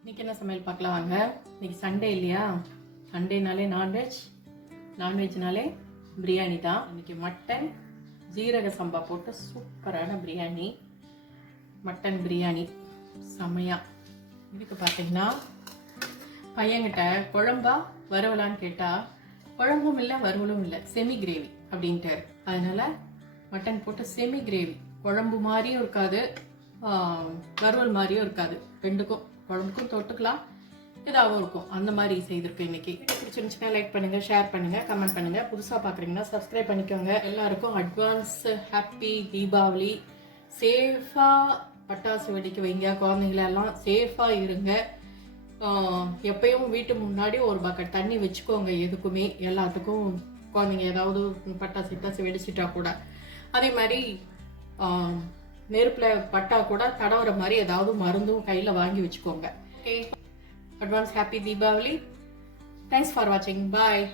இன்னைக்கு என்ன சமையல் பார்க்கலாம் வாங்க. இன்னைக்கு சண்டே இல்லையா, சண்டேனாலே நான்வெஜ், நான்வெஜ்னாலே பிரியாணி தான். இன்னைக்கு மட்டன் ஜீரக சம்பா போட்டு சூப்பரான பிரியாணி, மட்டன் பிரியாணி செமையா. இதுக்கு பார்த்தீங்கன்னா பையன்கிட்ட குழம்பா வறுவலான்னு கேட்டால் குழம்பும் இல்லை வறுவலும் இல்லை, செமி கிரேவி அப்படின்ட்டாரு. அதனால மட்டன் போட்டு செமி கிரேவி, குழம்பு மாதிரியும் இருக்காது வறுவல் மாதிரியும் இருக்காது, ரெண்டுக்கும் குழம்புக்கும் தொட்டுக்கலாம், இதாகவும் இருக்கும். அந்த மாதிரி செய்திருக்கேன் இன்னைக்கு. பிடிச்சிருந்துச்சுன்னா லைக் பண்ணுங்க, ஷேர் பண்ணுங்க, கமெண்ட் பண்ணுங்க. புதுசாக பார்க்குறீங்கன்னா சப்ஸ்கிரைப் பண்ணிக்கோங்க. எல்லாருக்கும் அட்வான்ஸ் ஹாப்பி தீபாவளி. சேஃபாக பட்டாசு வெடிக்க வைங்க, குழந்தைங்களெல்லாம் சேஃபாக இருங்க. எப்பயும் வீட்டு முன்னாடி ஒரு பக்கெட் தண்ணி வச்சுக்கோங்க, எதுக்குமே எல்லாத்துக்கும். குழந்தைங்க ஏதாவது பட்டாசு வெடிச்சிட்டா கூட, அதே மாதிரி நெருப்பில் பட்டா கூட தடவுற மாதிரி ஏதாவது மருந்தும் கையில் வாங்கி வச்சுக்கோங்க. Okay, advance happy Deepavali. Thanks for வாட்சிங். பாய்.